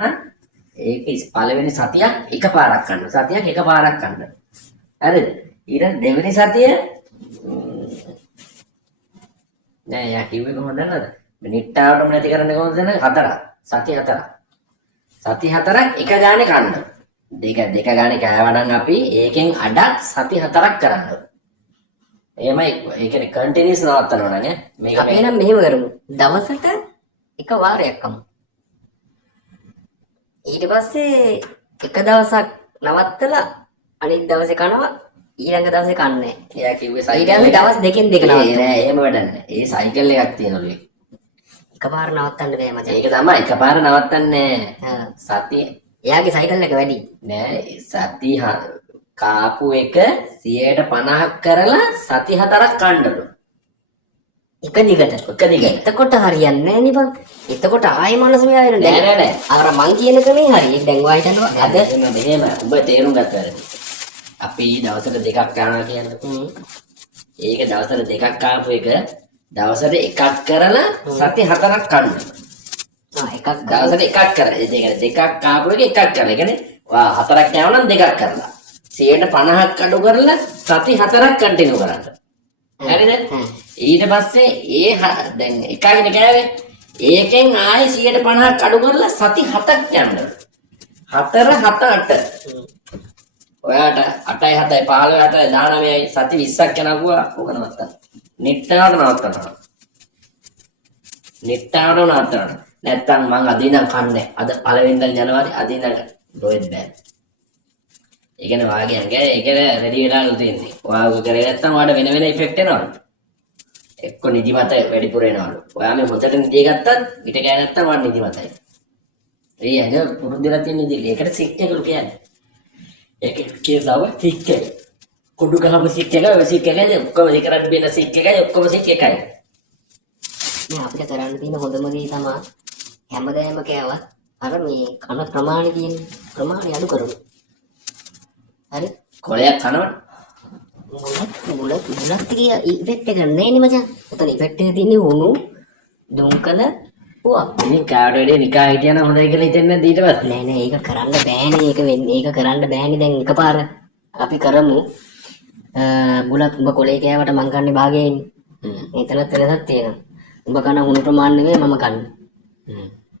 හා ඒක පළවෙනි සතියක් එකපාරක් ගන්න. සතියක් එකපාරක් ගන්න. හරිද? ඊට දෙවෙනි සතිය නෑ යා කිව්වේ කොහොමද දන්නවද? මිනිත්තාවටම නැති කරන්නේ කොහොමද දන්නවද? හතරක්. සති හතරක්. සති හතරක් එක ගානේ කන්න. දෙක ගානේ කෑවනම් අපි ඒකෙන් අඩක් සති හතරක් කරන්න. එහෙමයි ඒ කියන්නේ කන්ටිනියස් නවත්තනවා නේද? මේක අපි එහෙනම් මෙහෙම කරමු. දවසට එක වාරයක් කමු. ඊට පස්සේ එක දවසක් නවත්තලා අනිත් දවසේ කනවා ඊළඟ දවසේ කන්නේ. එයා කිව්වේ ඊළඟ දවස් දෙකෙන් දෙක නවත්තනවා. නෑ එහෙම වැඩක් නෑ. ඒ සයිකල් එකක් තියෙනලු. එකපාර නවත්තන්න බෑ මචං. ඒක තමයි එකපාර නවත්තන්නේ ආ. සතිය එයාගේ සයිකල් එක වැඩි. නෑ සති කාපු එක 50% කරලා සති 4ක් කන්නලු. එක දිගට. එක දිගට. එතකොට හරියන්නේ නෑ නේ බං. එතකොට ආයෙ මනස මෙයා වෙන නෑ. අර මං කියන ක්‍රමේ හරි. ඒක දැන් ඔයා හිතනවා අද එහෙම උඹ තේරුම් ගත්ත වැඩි. අපි දවසට දෙකක් ගන්නවා කියන්නේ. ඒක දවසට දෙකක් කාපු එක දවසට එකක් කරලා සති 4ක් කන්න. එකක් දවසට එකක් කරලා. ඒ දෙකක් කාපු එක එකක් කරලා. ඒ කියන්නේ 4ක් යනවා නම් දෙකක් කරලා. 50%ක් අඩු කරලා සති 4ක් කන්ටිනියු කරන්න. හරිද? ඊට පස්සේ දැන් එකගෙන කෑවේ. ඒකෙන් ආයෙ 50%ක් අඩු කරලා සති 7ක් යන්න. 4 7 8. ඔයාට 8යි 7යි 15යි 8යි 19යි සති 20ක් යනකුවා ඕක නවත්තන්න. නිට්ටාවට නවත්තනවා. නිට්ටාවට නවත්තනවා. නැත්තම් මං අද ඉඳන් කන්නේ. අද පළවෙනිදා ජනවාරි අද ඉඳන් නොවෙත් බෑ. ඒ කියන්නේ වාගේ අංගේ ඒක රෙඩි වෙලාලු තියෙන්නේ. ඔයාව කරේ නැත්තම් ඔයාට වෙන වෙන ඉෆෙක්ට් එනවලු. එක්ක නිදිමත වැඩිපුර එනවලු. ඔයා මේ හොඳට නිදිය ගත්තත් පිට ගෑ නැත්තම් ඔයාට නිදිමතයි. ඒ ඇඟ පුරුදු වෙලා තියෙන නිදි. ඒකට සික් එකලු කියන්නේ. ඒක කියලාව සික් එක. කොඩු ගහපු සික් එක ඔය සික් එකයි ඔක්කොම දෙකරත් බෙන සික් එකයි ඔක්කොම සික් එකයි. මේ අපිට කරන්න තියෙන හොඳම දේ තමයි හැමදාම කෑවත් අර මේ කන ප්‍රමාණය කියන ප්‍රමාණය අඩු කරමු. හරි? කොලයක් කනවනේ. මුලත් තිය ඉෆෙක්ට් එක නෑ නේ මචං. උතන ඉෆෙක්ට් එක තියෙන්නේ උණු දුම්කල පුවා. ඉතින් කාට වැඩේ නිකා හිටියනම් හොඳයි කියලා හිතෙන්නේ නැද්ද ඊට පස්සේ? නෑ ඒක කරන්න බෑනේ. ඒක වෙන්නේ. ඒක කරන්න බෑනේ. දැන් එකපාර අපි කරමු. බුලත් උඹ කොලේ කෑවට මං කන්නේ භාගයයිනේ. එතනත් වෙනසක් තියෙනවා. උඹ කන උණු ප්‍රමාණය නෙවෙයි මම කන්නේ.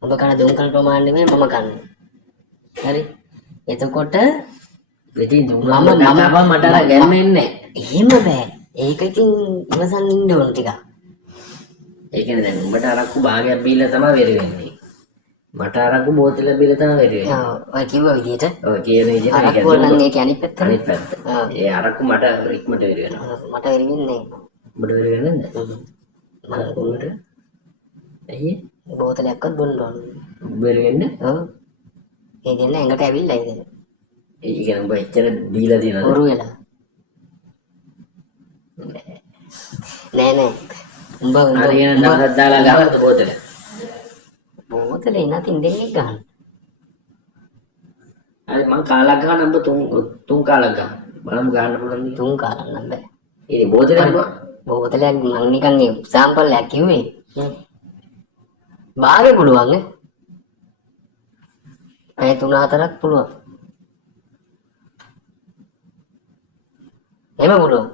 උඹ කන දුම්කල ප්‍රමාණය නෙවෙයි මම කන්නේ. හරි? එතකොට ඉතින් මම මට අර ගැම්මෙන්නේ. එහෙම බෑ. ඒක ඉතින් ඉවසන් ඉන්න ඕන ටිකක්. ඒ කියන්නේ දැන් උඹට අරක්කු භාගයක් බීලා තමයි වෙරි වෙන්නේ. මට අරක්කු බෝතලයක් බීලා තමයි වෙරි වෙන්නේ. ඔය කිව්ව විදිහට. ඔය කියන විදිහට ඒක අරක්කුව නම් ඒක අනිත් පැත්ත. අනිත් පැත්ත. ඒ අරක්කු මට ඉක්මනට වෙරි වෙනවා. මට වෙරි වෙන්නේ උඹට වෙරි වෙන්නේ නැද්ද? මට කොහොමද? ඇයි? බෝතලයක්වත් බොන්න ඕන. වෙරි වෙන්නේ? ඔව්. ඒ දෙන්න ඇඟට ඇවිල්ලා ඉතින්. ඒ කියන්නේ උඹ එච්චර බීලා තියෙනවද? උරු වෙලා. නෑ. උඹ හරියන දවසක් දාලා ගහනද බෝතල? බෝතලේ නැතිනම් දෙන්නේ ගන්න. හරි මං කාලක් ගන්න උඹ තුන් කාලක් ගන්න. බලමු ගන්න පුළුවන් නේ. තුන් කාලක් නම් බෑ. ඉතින් බෝතලයක් බෝතලයක් මං නිකන් එක්සැම්පල් එකක් කිව්වේ. බාගේ පුළුවන් නේ. ඒ 3-4ක් පුළුවන්. එහෙම පුළුවන්.